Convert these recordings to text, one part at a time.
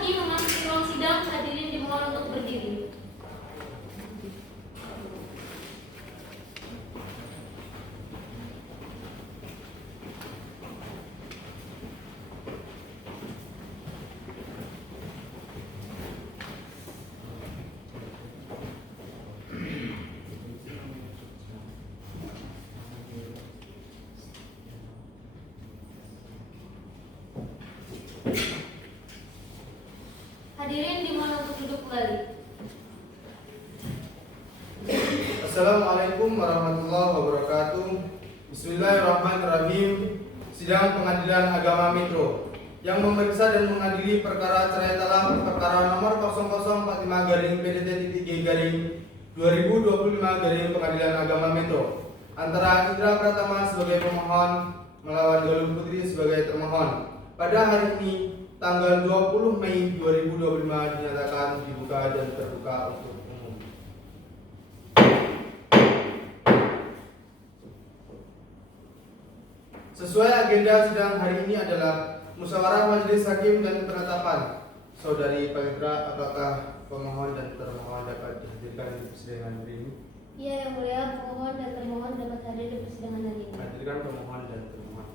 hakim memasuki ruang sidang, hadirin dimohon untuk berdiri. Hadirin dimohon untuk duduk kembali. Assalamualaikum warahmatullahi wabarakatuh. Bismillahirrahmanirrahim. Sidang Pengadilan Agama Metro yang memeriksa dan mengadili perkara cerai talak perkara nomor 0043G/2025 Pengadilan Agama Metro antara Indra Pratama sebagai pemohon melawan Galuh Putri sebagai termohon pada hari ini tanggal 20 Mei 2025 dinyatakan dibuka dan terbuka untuk umum. Sesuai agenda sidang hari ini adalah musyawarah majelis hakim dan penetapan. Saudari Pavitra, apakah pemohon dan termohon dapat dihadirkan di persidangan hari ini? Iya, yang mulia, pemohon dan termohon dapat hadir di persidangan hari ini. Hadirkan pemohon dan termohon.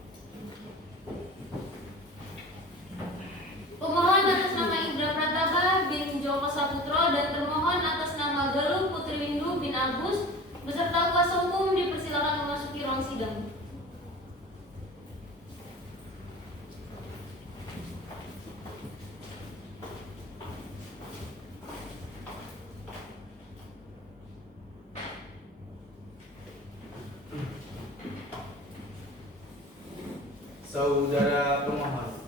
Pemohon atas nama Indra Pratama bin Joko Saputro dan termohon atas nama Galuh Putri Windu bin Agus beserta kuasa hukum dipersilakan memasuki ruang sidang. Saudara pemohon,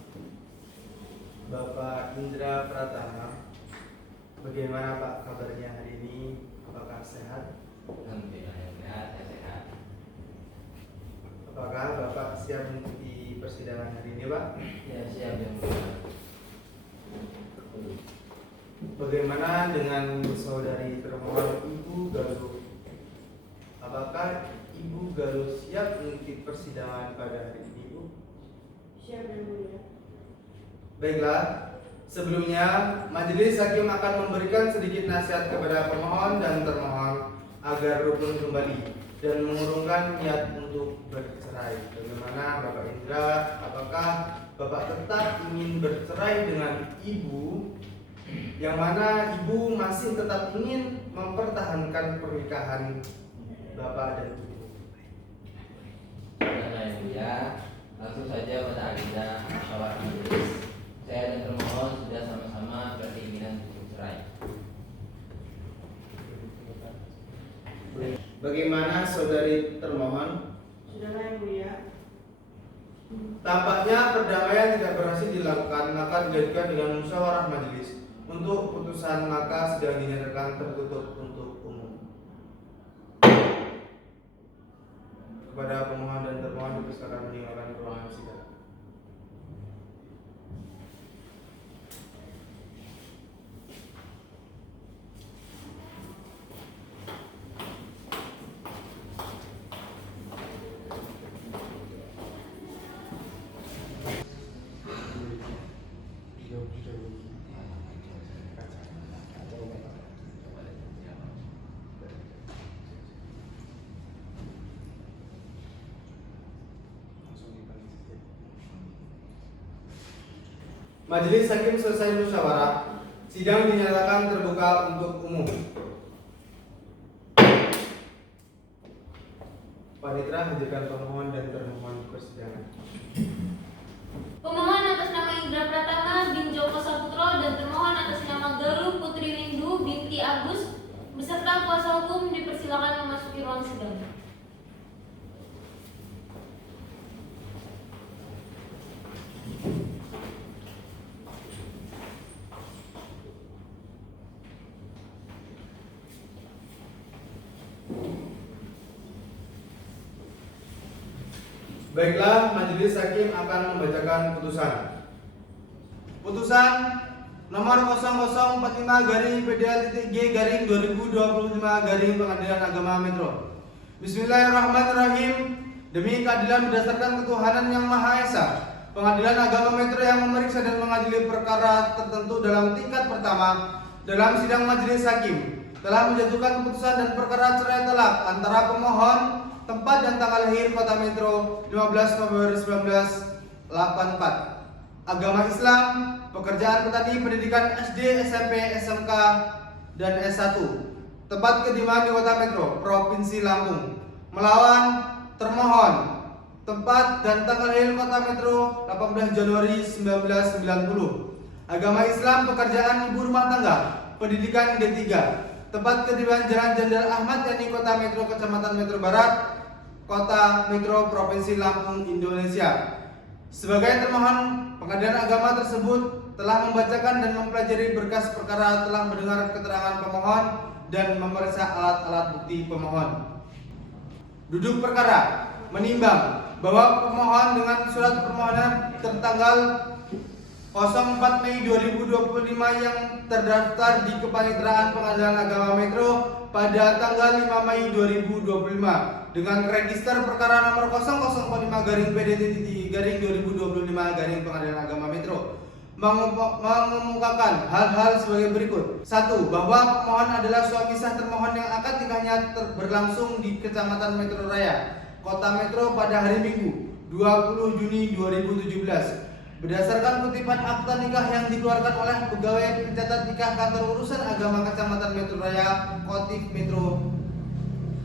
Bapak Indra Pratama, bagaimana Pak kabarnya hari ini? Apakah sehat? Alhamdulillah sehat. Apakah Bapak siap mengikuti persidangan hari ini, Pak? Ya siap yang mulia. Bagaimana dengan saudari termohon Ibu Galuh? Apakah Ibu Galuh siap mengikuti persidangan pada hari ini, Bu? Siap, yang mulia. Baiklah, sebelumnya majelis hakim akan memberikan sedikit nasihat kepada pemohon dan termohon agar rukun kembali dan mengurungkan niat untuk bercerai. Bagaimana Bapak Indra? Apakah Bapak tetap ingin bercerai dengan Ibu, yang mana Ibu masih tetap ingin mempertahankan pernikahan Bapak dan Ibu? Karena yang mulia, langsung saja pada agenda awal majelis. Saya dan termohon sudah sama-sama berkeinginan untuk cerai. Bagaimana saudari termohon? Saudara yang mulia, Tampaknya perdamaian tidak berhasil dilakukan, maka dilanjutkan dengan musyawarah majelis. Untuk putusan maka sidang dinyatakan tertutup untuk umum. Kepada pemohon dan termohon dipersilakan meninggalkan ruangan sidang. Majelis hakim selesai musyawarah, sidang dinyatakan terbuka untuk umum. Panitera, hadirkan pemohon dan termohon di persidangan. Pemohon atas nama Indra Pratama bin Joko Saputro dan termohon atas nama Galuh Putri Windu binti Agus beserta kuasa hukum dipersilakan memasuki ruang sidang. Baiklah, majelis hakim akan membacakan putusan. Putusan nomor 0045-PDL-G/2025 Pengadilan Agama Metro. Bismillahirrahmanirrahim. Demi keadilan berdasarkan ketuhanan yang Maha Esa, Pengadilan Agama Metro yang memeriksa dan mengadili perkara tertentu dalam tingkat pertama dalam sidang majelis hakim telah menjatuhkan keputusan dan perkara cerai talak antara pemohon, tempat dan tanggal lahir Kota Metro 15 November 1984, agama Islam, pekerjaan petani, pendidikan SD, SMP, SMK, dan S1, tempat kediaman di Kota Metro, Provinsi Lampung, melawan termohon, tempat dan tanggal lahir Kota Metro 18 Januari 1990, agama Islam, pekerjaan ibu rumah tangga, pendidikan D3, tempat kediaman Jalan Jenderal Ahmad Yani Kota Metro, Kecamatan Metro Barat, Kota Metro, Provinsi Lampung, Indonesia. Sebagai termohon, pengadilan agama tersebut telah membacakan dan mempelajari berkas perkara, telah mendengar keterangan pemohon dan memeriksa alat-alat bukti pemohon. Duduk perkara, menimbang bahwa pemohon dengan surat permohonan tertanggal 04 Mei 2025 yang terdaftar di Kepaniteraan Pengadilan Agama Metro pada tanggal 5 Mei 2025 dengan register perkara nomor 0045-PDT-2025 Pengadilan Agama Metro mengemukakan hal-hal sebagai berikut. 1. Bahwa pemohon adalah suami sah termohon yang akad nikahnya berlangsung di Kecamatan Metro Raya, Kota Metro pada hari Minggu 20 Juni 2017 berdasarkan kutipan akta nikah yang dikeluarkan oleh pegawai pencatat nikah Kantor Urusan Agama Kecamatan Metro Raya, Kotif Metro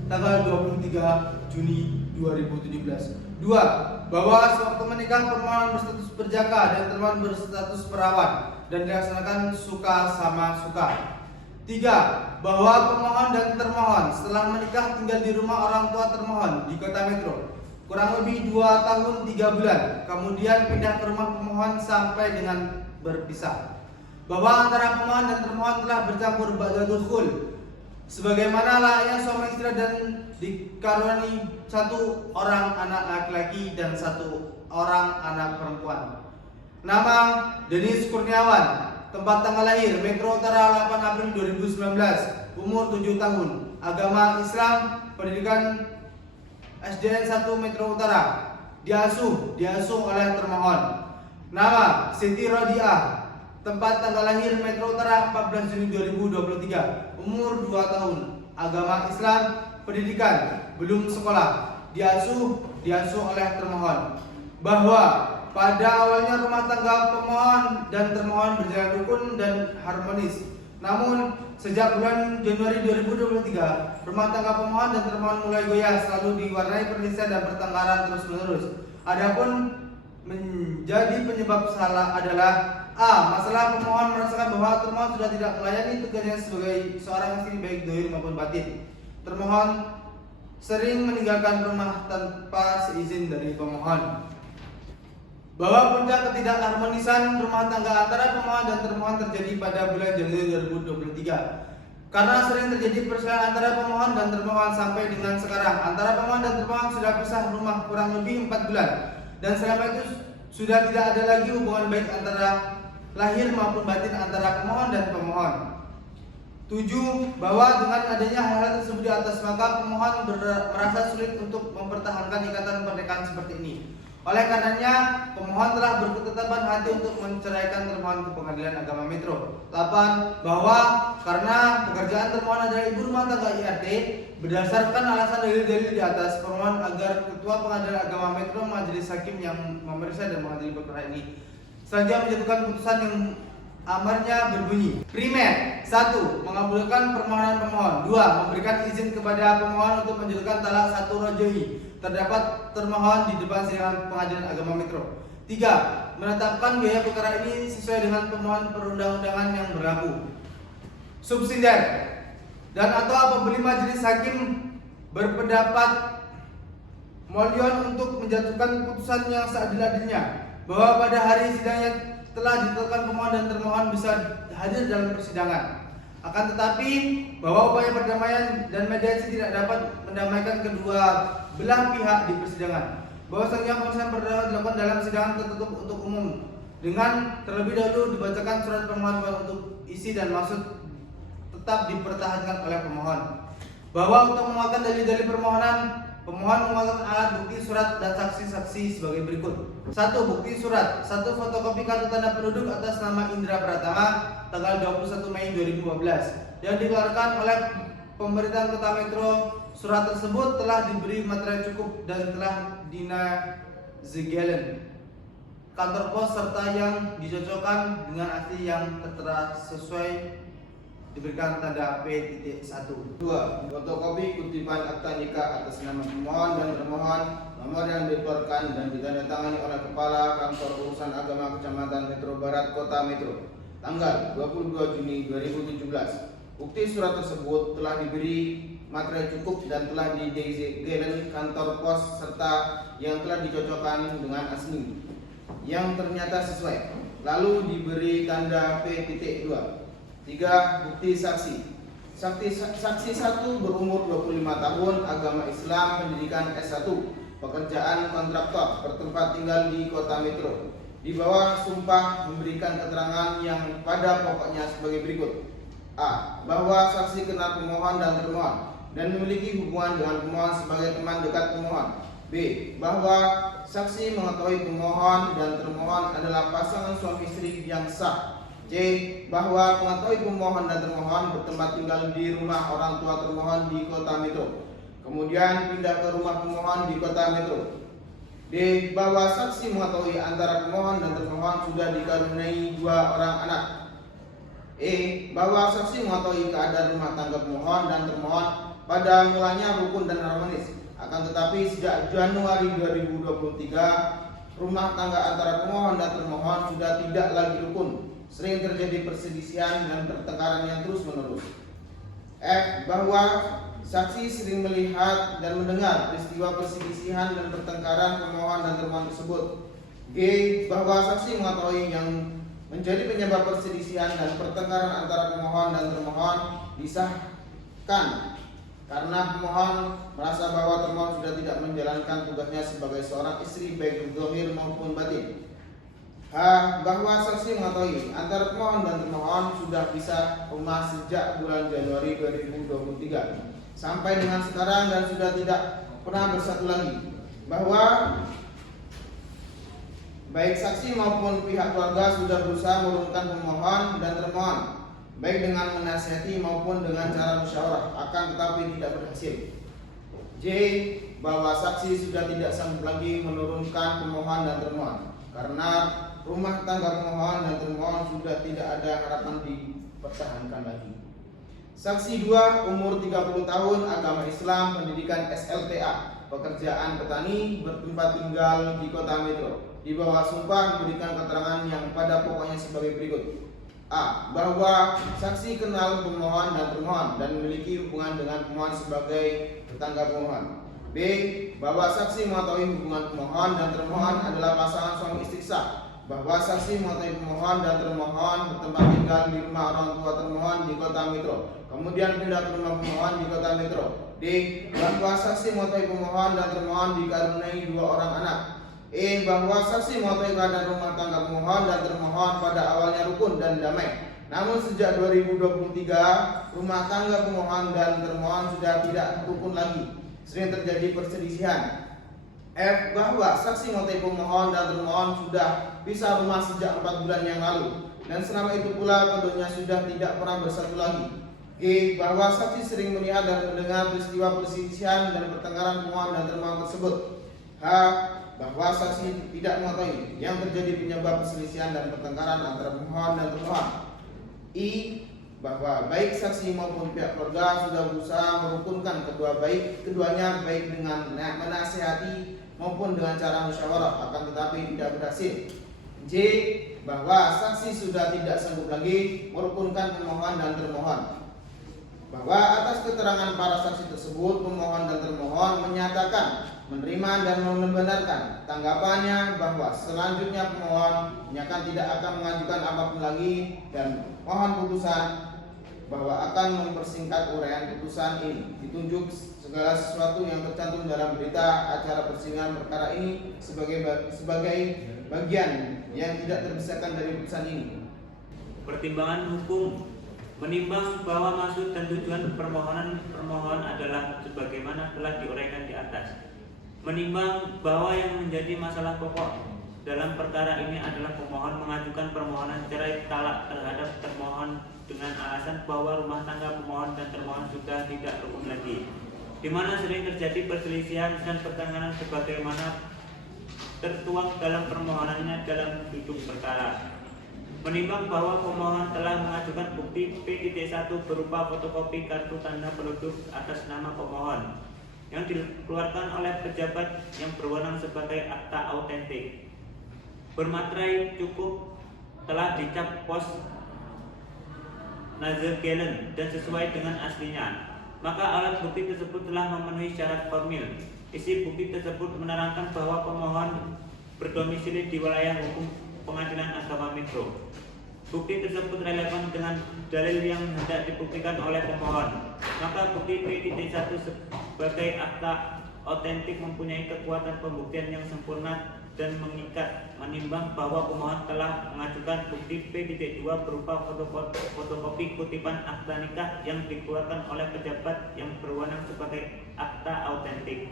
tanggal 23 Juni 2017. 2. Bahwa sewaktu menikah permohonan berstatus berjaka dan termohon berstatus perawan dan dilaksanakan suka sama suka. 3. Bahwa pemohon dan termohon setelah menikah tinggal di rumah orang tua termohon di Kota Metro kurang lebih 2 tahun 3 bulan, kemudian pindah ke rumah pemohon sampai dengan berpisah. Bahwa antara pemohon dan termohon telah bercampur ba'dal khul, sebagaimana layaknya suami istri dan dikaruniai 1 orang anak laki-laki dan 1 orang anak perempuan. Nama Denis Kurniawan, tempat tanggal lahir Metro Utara 8 April 2019, umur 7 tahun, agama Islam, pendidikan SDN 1 Metro Utara, diasuh oleh termohon. Nama Siti Rodiah, tempat tanggal lahir Metro Utara 14 Juni 2023, umur 2 tahun, agama Islam, pendidikan belum sekolah, diasuh oleh termohon. Bahwa pada awalnya rumah tangga pemohon dan termohon berjalan rukun dan harmonis. Namun sejak bulan Januari 2023, rumah tangga pemohon dan termohon mulai goyah, selalu diwarnai perselisihan dan pertengkaran terus-menerus. Adapun menjadi penyebab salah adalah A. Masalah pemohon merasakan bahwa termohon sudah tidak melayani tugasnya sebagai seorang istri baik zahir maupun batin. Termohon sering meninggalkan rumah tanpa seizin dari pemohon. Bahwa puncak ketidakharmonisan rumah tangga antara pemohon dan termohon terjadi pada bulan Januari 2023 karena sering terjadi perselisihan antara pemohon dan termohon sampai dengan sekarang. Antara pemohon dan termohon sudah pisah rumah kurang lebih 4 bulan dan selama itu sudah tidak ada lagi hubungan baik antara lahir maupun batin antara pemohon dan pemohon. 7. Bahwa dengan adanya hal-hal tersebut di atas, maka pemohon merasa sulit untuk mempertahankan ikatan pernikahan seperti ini. Oleh karenanya, pemohon telah berketetapan hati untuk menceraikan termohon ke Pengadilan Agama Metro. 8. Bahwa karena pekerjaan termohon adalah ibu rumah tangga IRT, berdasarkan alasan dalil-dalil di atas, pemohon agar Ketua Pengadilan Agama Metro Majelis Hakim yang memeriksa dan mengadili perkara ini selanjutnya menjatuhkan putusan yang amarnya berbunyi. Primer, 1. Mengabulkan permohonan pemohon. 2. Memberikan izin kepada pemohon untuk menjatuhkan talak 1 rojoi terdapat termohon di depan sidang Pengadilan Agama Metro. 3. Menetapkan biaya perkara ini sesuai dengan pemohon perundang-undangan yang berlaku. Subsidiar dan atau apabila majelis hakim berpendapat molion untuk menjatuhkan putusan yang seadil-adilnya bahwa pada hari sidangnya telah ditetapkan pemohon dan termohon bisa hadir dalam persidangan. Akan tetapi bahwa upaya perdamaian dan mediasi tidak dapat mendamaikan kedua belah pihak di persidangan. Bahwasanya penyelesaian perdamaian dilakukan dalam sidang tertutup untuk umum dengan terlebih dahulu dibacakan surat permohonan untuk isi dan maksud tetap dipertahankan oleh pemohon. Bahwa untuk menguatkan dalil-dalil permohonan Pemohon mengumpulkan alat bukti surat dan saksi-saksi sebagai berikut. 1. Bukti surat. 1. Fotokopi kartu tanda penduduk atas nama Indra Pratama tanggal 21 Mei 2015 yang dikeluarkan oleh pemerintahan Kota Metro. Surat tersebut telah diberi materai cukup dan telah dinazigelen kantor pos serta yang dicocokkan dengan asli yang tertera sesuai diberikan tanda P.1. 2. Fotokopi kutipan akta nikah atas nama pemohon dan termohon, nomor yang dikeluarkan dan ditandatangani oleh Kepala Kantor Urusan Agama Kecamatan Metro Barat Kota Metro tanggal 22 Juni 2017. Bukti surat tersebut telah diberi materai cukup dan telah didegelen kantor pos serta yang telah dicocokkan dengan asli yang ternyata sesuai, lalu diberi tanda P.2. 3. Bukti saksi. Saksi 1 berumur 25 tahun, agama Islam, pendidikan S1, pekerjaan kontraktor, bertempat tinggal di Kota Metro. Di bawah sumpah memberikan keterangan yang pada pokoknya sebagai berikut. A. Bahwa saksi kenal pemohon dan termohon dan memiliki hubungan dengan pemohon sebagai teman dekat pemohon. B. Bahwa saksi mengetahui pemohon dan termohon adalah pasangan suami istri yang sah. C. Bahwa mengetahui pemohon dan termohon bertempat tinggal di rumah orang tua termohon di Kota Metro, kemudian pindah ke rumah pemohon di Kota Metro. D. Bahwa saksi mengetahui antara pemohon dan termohon sudah dikaruniai 2 orang anak. E. Bahwa saksi mengetahui keadaan rumah tangga pemohon dan termohon pada mulanya rukun dan harmonis, akan tetapi sejak Januari 2023 rumah tangga antara pemohon dan termohon sudah tidak lagi rukun. Sering terjadi perselisihan dan pertengkaran yang terus menerus. F. Bahwa saksi sering melihat dan mendengar peristiwa perselisihan dan pertengkaran pemohon dan termohon tersebut. G. Bahwa saksi mengetahui yang menjadi penyebab perselisihan dan pertengkaran antara pemohon dan termohon disahkan karena pemohon merasa bahwa termohon sudah tidak menjalankan tugasnya sebagai seorang istri baik zahir maupun batin. H. Bahwa saksi mengetahui antara pemohon dan termohon sudah pisah rumah sejak bulan Januari 2023 sampai dengan sekarang dan sudah tidak pernah bersatu lagi. Bahwa baik saksi maupun pihak keluarga sudah berusaha menurunkan pemohon dan termohon baik dengan menasihati maupun dengan cara musyawarah, akan tetapi tidak berhasil. J. Bahwa saksi sudah tidak sanggup lagi menurunkan pemohon dan termohon karena rumah tangga pemohon dan termohon sudah tidak ada harapan dipertahankan lagi. Saksi 2 umur 30 tahun, agama Islam, pendidikan SLTA, pekerjaan petani, bertempat tinggal di Kota Metro. Di bawah sumpah memberikan keterangan yang pada pokoknya sebagai berikut. A. Bahwa saksi kenal pemohon dan termohon dan memiliki hubungan dengan pemohon sebagai tetangga pemohon. B. Bahwa saksi mengetahui hubungan pemohon dan termohon adalah pasangan suami istri sah. Bahwa saksi mengetahui pemohon dan termohon bertempat tinggal di rumah orang tua termohon di Kota Metro, kemudian pindah ke rumah pemohon di Kota Metro. D. Bahwa saksi mengetahui pemohon dan termohon dikaruniai 2 orang anak. E. Bahwa saksi mengetahui keadaan rumah tangga pemohon dan termohon pada awalnya rukun dan damai, namun sejak 2023 rumah tangga pemohon dan termohon sudah tidak rukun lagi, sering terjadi perselisihan. F. Bahwa saksi mengetahui pemohon dan termohon sudah pisah rumah sejak 4 bulan yang lalu dan selama itu pula keduanya sudah tidak pernah bersatu lagi. G. Bahwa saksi sering melihat dan mendengar peristiwa perselisihan dan pertengkaran pemohon dan termohon tersebut. H. Bahwa saksi tidak mengetahui yang terjadi penyebab perselisihan dan pertengkaran antara pemohon dan termohon. I. Bahwa baik saksi maupun pihak keluarga sudah berusaha merukunkan keduanya baik dengan menasihati maupun dengan cara musyawarah, akan tetapi tidak berhasil. J. Bahwa saksi sudah tidak sanggup lagi merukunkan pemohon dan termohon. Bahwa atas keterangan para saksi tersebut, pemohon dan termohon menyatakan menerima dan membenarkan tanggapannya bahwa selanjutnya pemohon menyatakan tidak akan mengajukan apapun lagi dan mohon putusan bahwa akan mempersingkat uraian putusan ini. Ditunjuk segala sesuatu yang tercantum dalam berita acara persidangan perkara ini sebagai bagian yang tidak terpisahkan dari putusan ini. Pertimbangan hukum Menimbang bahwa maksud dan tujuan permohonan permohon adalah sebagaimana telah diuraikan di atas. Menimbang bahwa yang menjadi masalah pokok dalam perkara ini adalah pemohon mengajukan permohonan cerai talak terhadap termohon dengan alasan bahwa rumah tangga pemohon dan termohon sudah tidak rukun lagi, di mana sering terjadi perselisihan dan pertentangan sebagaimana tertuang dalam permohonannya dalam duduk perkara. Menimbang bahwa pemohon telah mengajukan bukti P.1 berupa fotokopi kartu tanda penduduk atas nama pemohon yang dikeluarkan oleh pejabat yang berwenang sebagai akta autentik, bermaterai cukup, telah dicap pos Nazargelen dan sesuai dengan aslinya, maka alat bukti tersebut telah memenuhi syarat formil. Isi bukti tersebut menerangkan bahwa pemohon berdomisili di wilayah hukum Pengadilan Agama Mikro. Bukti tersebut relevan dengan dalil yang hendak dibuktikan oleh pemohon, maka bukti P.1 sebagai akta autentik mempunyai kekuatan pembuktian yang sempurna dan mengikat. Menimbang bahwa pemohon telah mengajukan bukti P.2 berupa fotokopi kutipan akta nikah yang dikeluarkan oleh pejabat yang berwenang sebagai akta autentik,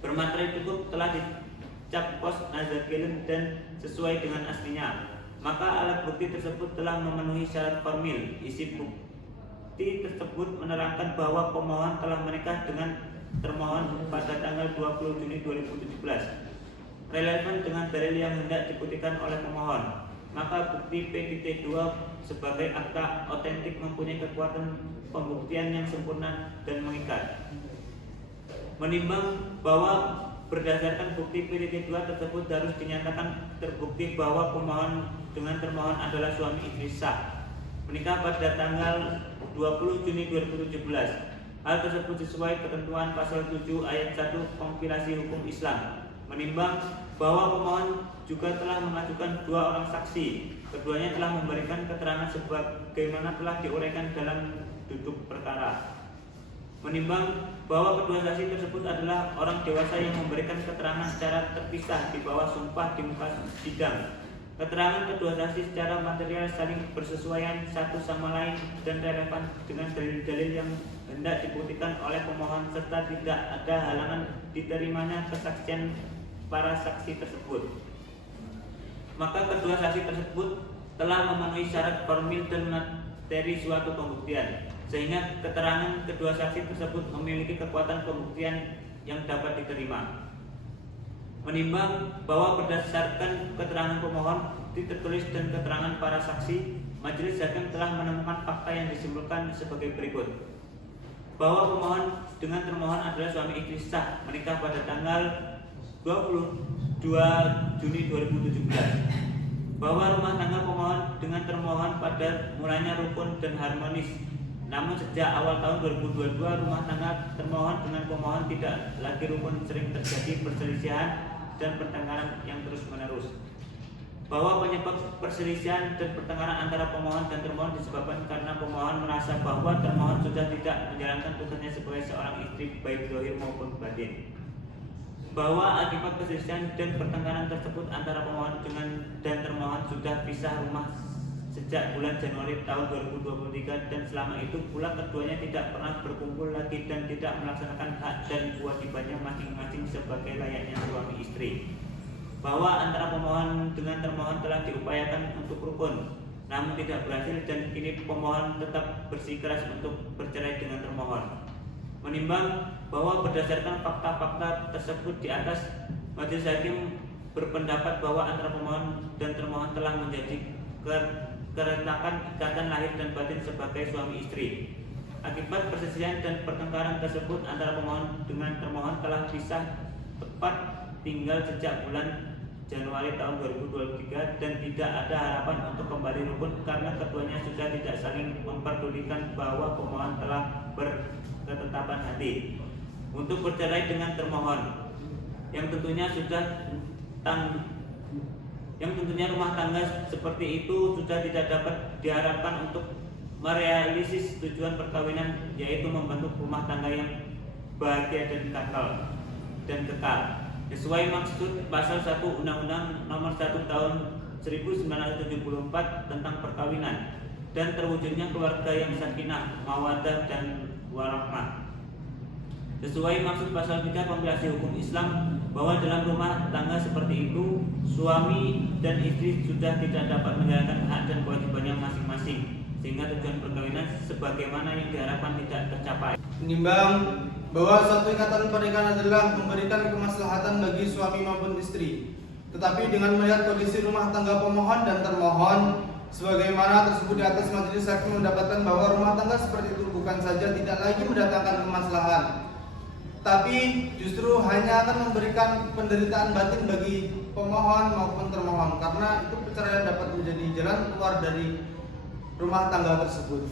bermaterai cukup, telah dicap pos Nazargelen dan sesuai dengan aslinya, maka alat bukti tersebut telah memenuhi syarat formil. Isi bukti tersebut menerangkan bahwa pemohon telah menikah dengan termohon pada tanggal 20 Juni 2017, relevan dengan dalil yang hendak dibuktikan oleh pemohon, maka bukti P.2 sebagai akta autentik mempunyai kekuatan pembuktian yang sempurna dan mengikat. Menimbang bahwa berdasarkan bukti P.2 tersebut harus dinyatakan terbukti bahwa pemohon dengan termohon adalah suami istri sah, menikah pada tanggal 20 Juni 2017. Hal tersebut sesuai ketentuan pasal 7 ayat 1 kompilasi hukum Islam. Menimbang bahwa pemohon juga telah mengajukan 2 orang saksi, keduanya telah memberikan keterangan sebagaimana telah diuraikan dalam duduk perkara. Menimbang bahwa kedua saksi tersebut adalah orang dewasa yang memberikan keterangan secara terpisah di bawah sumpah di muka sidang. Keterangan kedua saksi secara material saling bersesuaian satu sama lain dan relevan dengan dalil-dalil yang hendak dibuktikan oleh pemohon, serta tidak ada halangan diterimanya kesaksian para saksi tersebut. Maka kedua saksi tersebut telah memenuhi syarat formil dan materi suatu pembuktian, sehingga keterangan kedua saksi tersebut memiliki kekuatan pembuktian yang dapat diterima. Menimbang bahwa berdasarkan keterangan pemohon, bukti tertulis dan keterangan para saksi, majelis hakim telah menemukan fakta yang disimpulkan sebagai berikut: bahwa pemohon dengan termohon adalah suami istri sah, menikah pada tanggal 22 Juni 2017, bahwa rumah tangga pemohon dengan termohon pada mulanya rukun dan harmonis. Namun sejak awal tahun 2022 rumah tangga termohon dengan pemohon tidak lagi rukun, sering terjadi perselisihan dan pertengkaran yang terus-menerus. Bahwa penyebab perselisihan dan pertengkaran antara pemohon dan termohon disebabkan karena pemohon merasa bahwa termohon sudah tidak menjalankan tugasnya sebagai seorang istri baik zahir maupun batin. Bahwa akibat perselisihan dan pertengkaran tersebut antara pemohon dan termohon sudah pisah rumah sejak bulan Januari tahun 2023, dan selama itu pula keduanya tidak pernah berkumpul lagi dan tidak melaksanakan hak dan kewajibannya masing-masing sebagai layaknya suami istri. Bahwa antara pemohon dengan termohon telah diupayakan untuk rukun, namun tidak berhasil, dan kini pemohon tetap bersikeras untuk bercerai dengan termohon. Menimbang bahwa berdasarkan fakta-fakta tersebut di atas, majelis hakim berpendapat bahwa antara pemohon dan termohon telah menjadi keretakan ikatan lahir dan batin sebagai suami istri. Akibat perselisihan dan pertengkaran tersebut antara pemohon dengan termohon telah pisah tepat tinggal sejak bulan Januari tahun 2023, dan tidak ada harapan untuk kembali rukun karena keduanya sudah tidak saling memperdulikan bahwa pemohon telah berketetapan hati untuk bercerai dengan termohon, yang tentunya rumah tangga seperti itu sudah tidak dapat diharapkan untuk merealisis tujuan perkawinan, yaitu membentuk rumah tangga yang bahagia dan kekal sesuai maksud pasal 1 Undang-Undang Nomor 1 Tahun 1974 tentang perkawinan, dan terwujudnya keluarga yang sakinah, mawaddah dan warahmah. Sesuai maksud pasal 3 kompilasi hukum Islam bahwa dalam rumah tangga seperti itu suami dan istri sudah tidak dapat menjalankan hak dan kewajibannya masing-masing, sehingga tujuan perkawinan sebagaimana yang diharapkan tidak tercapai. Menimbang bahwa suatu ikatan pernikahan adalah memberikan kemaslahatan bagi suami maupun istri, tetapi dengan melihat kondisi rumah tangga pemohon dan termohon sebagaimana tersebut di atas, majelis hakim mendapatkan bahwa rumah tangga seperti itu bukan saja tidak lagi mendatangkan kemaslahan, tapi justru hanya akan memberikan penderitaan batin bagi pemohon maupun termohon, karena itu perceraian dapat menjadi jalan keluar dari rumah tangga tersebut.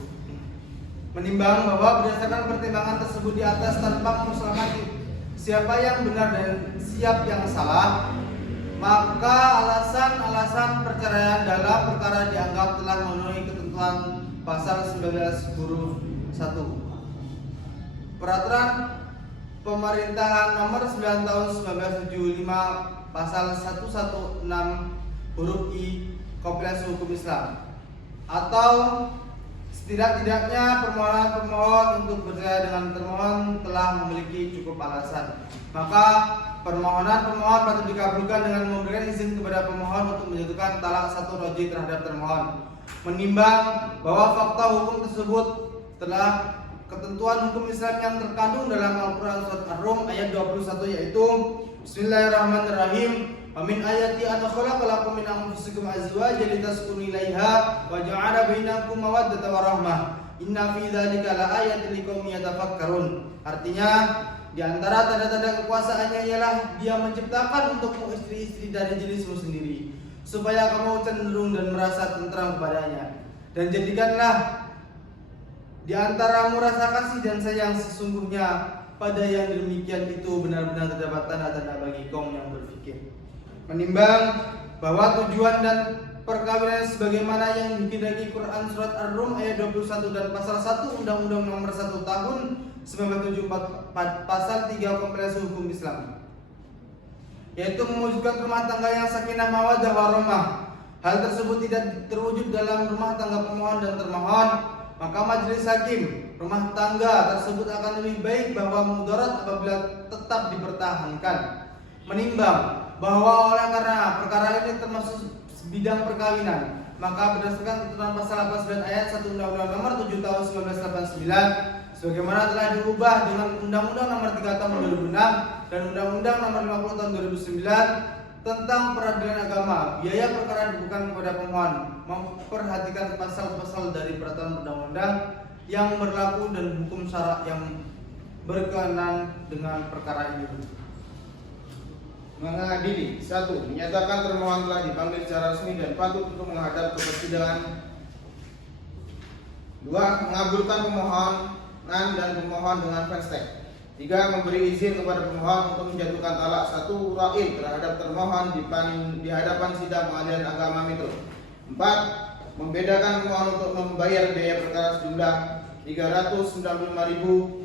Menimbang bahwa berdasarkan pertimbangan tersebut di atas tanpa mempersoalkan siapa yang benar dan siapa yang salah, maka alasan-alasan perceraian dalam perkara dianggap telah memenuhi ketentuan pasal 19 huruf 1 Peraturan Pemerintahan Nomor 9 Tahun 1975 Pasal 116 huruf I Kompilasi Hukum Islam, atau setidak-tidaknya permohonan pemohon untuk bercerai dengan termohon telah memiliki cukup alasan, maka permohonan pemohon patut dikabulkan dengan memberikan izin kepada pemohon untuk menjatuhkan talak satu roji terhadap termohon. Menimbang bahwa fakta hukum tersebut telah ketentuan hukum Islam yang terkandung dalam Al-Quran Surat Ar-Rum ayat 21, yaitu Bismillahirrahmanirrahim. Amin ayati an khalaqalakum min anfusikum azwajan litaskunu ilaiha wa ja'ala bainakum mawaddatan wa rahmah. Inna fi dzalika laayatin liqaumin yatafakkarun. Artinya, di antara tanda-tanda kekuasaannya ialah Dia menciptakan untukmu istri-istri dari jenismu sendiri, supaya kamu cenderung dan merasa tentram kepadanya. Dan jadikanlah di antaramu rasa kasih dan sayang sesungguhnya pada yang demikian itu benar-benar terdapat tanda-tanda bagi kaum yang berfikir. Menimbang bahwa tujuan dan perkawinan sebagaimana yang dikidaki Quran Surat Ar-Rum ayat 21 dan pasal 1 Undang-Undang Nomor 1 Tahun 1974 pasal 3 Kompilasi Hukum Islam, yaitu mewujudkan rumah tangga yang sakinah mawaddah warahmah. Hal tersebut tidak terwujud dalam rumah tangga pemohon dan termohon, maka majelis hakim rumah tangga tersebut akan lebih baik bahwa mudarat apabila tetap dipertahankan. Menimbang bahwa oleh karena perkara ini termasuk bidang perkawinan, maka berdasarkan ketentuan pasal 89 ayat 1 Undang-Undang Nomor 7 Tahun 1989 sebagaimana telah diubah dengan Undang-Undang Nomor 3 Tahun 2006 dan Undang-Undang Nomor 50 Tahun 2009 tentang peradilan agama, biaya perkara bukan kepada pemohon, memperhatikan pasal-pasal dari peraturan undang-undang yang berlaku dan hukum syara yang berkenaan dengan perkara ini. Mengadili. 1. Menyatakan termohon telah dipanggil secara resmi dan patut untuk menghadap ke persidangan. 2. Mengabulkan permohonan dan pemohon dengan fast track. 3. Memberi izin kepada pemohon untuk menjatuhkan talak satu ra'in terhadap termohon di hadapan sidang pengadilan agama Metro. 4. Membedakan pemohon untuk membayar biaya perkara sejumlah 395.000.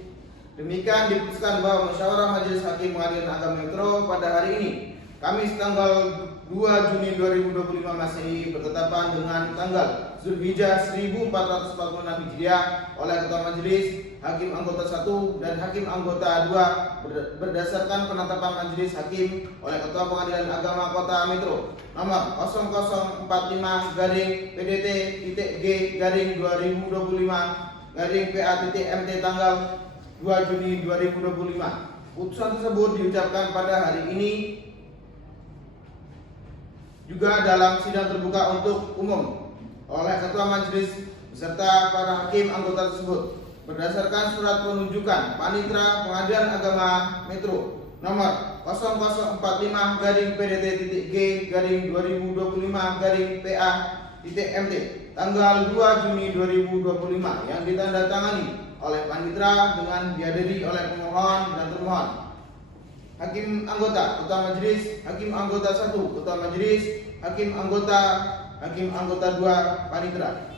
Demikian diputuskan bahwa musyawarah Majelis Hakim Pengadilan Agama Metro pada hari ini, Kamis tanggal 2 Juni 2025 Masehi, bertetapan dengan tanggal Zulhijjah 1446 Hijriah oleh Ketua Majelis Hakim Anggota 1 dan Hakim Anggota 2 berdasarkan penetapan Majelis Hakim oleh Ketua Pengadilan Agama Kota Metro nomor 0045-G-PA-2025-PA-MT tanggal 2 Juni 2025. Putusan tersebut diucapkan pada hari ini juga dalam sidang terbuka untuk umum oleh Ketua Majelis beserta para hakim anggota tersebut berdasarkan surat penunjukan Panitra Pengadilan Agama Metro nomor 0045-G-2025-PA-MT tanggal 2 Juni 2025 yang ditandatangani oleh Panitra dengan dihadiri oleh pemohon dan termohon, Hakim Anggota, Ketua Majelis, Hakim Anggota 1, Ketua Majelis, Hakim Anggota 2, Panitra.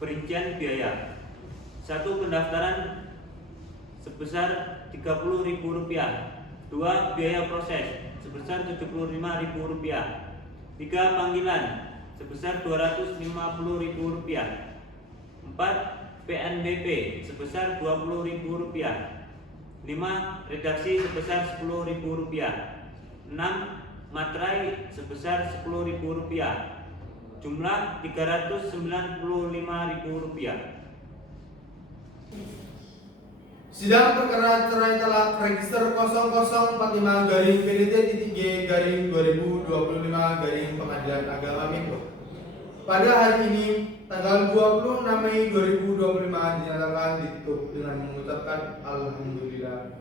Perincian biaya. 1. Pendaftaran sebesar Rp30.000. 2. Biaya proses sebesar Rp75.000. 3. Panggilan sebesar Rp250.000. 4. PNBP sebesar Rp20.000. 5. Redaksi sebesar Rp10.000. 6. Materai sebesar Rp10.000. Jumlah Rp395.000. Sidang perkara cerai talak register 00-PDT-G-2025 Pengadilan Agama Mekro. Pada hari ini, tanggal 26 Mei 2025 dinyatakan ditutup dengan mengucapkan Alhamdulillah.